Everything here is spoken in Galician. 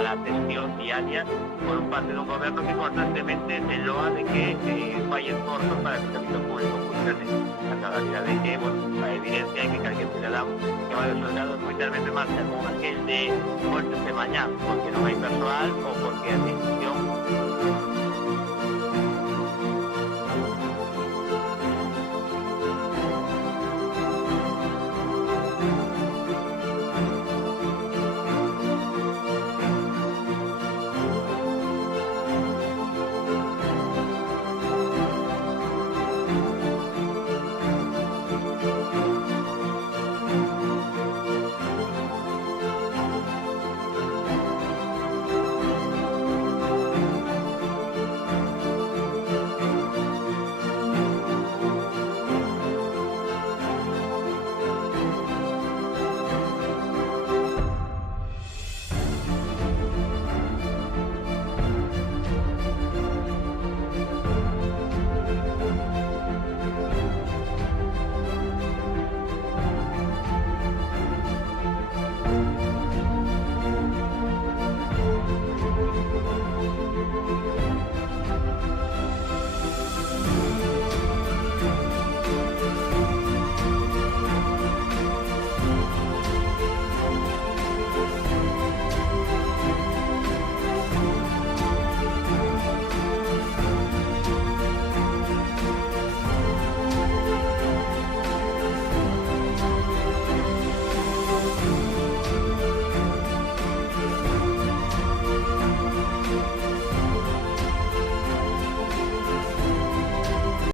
a la gestión diaria por parte de un gobierno que constantemente se loa de que fai esforzos para que o servicio público funcione. A realidade é que, bueno, a evidencia é que calquer cidadán que vai aos soldados moitas veces marcha con aquel de muertes de mañá porque non hai persoal ou porque a decisión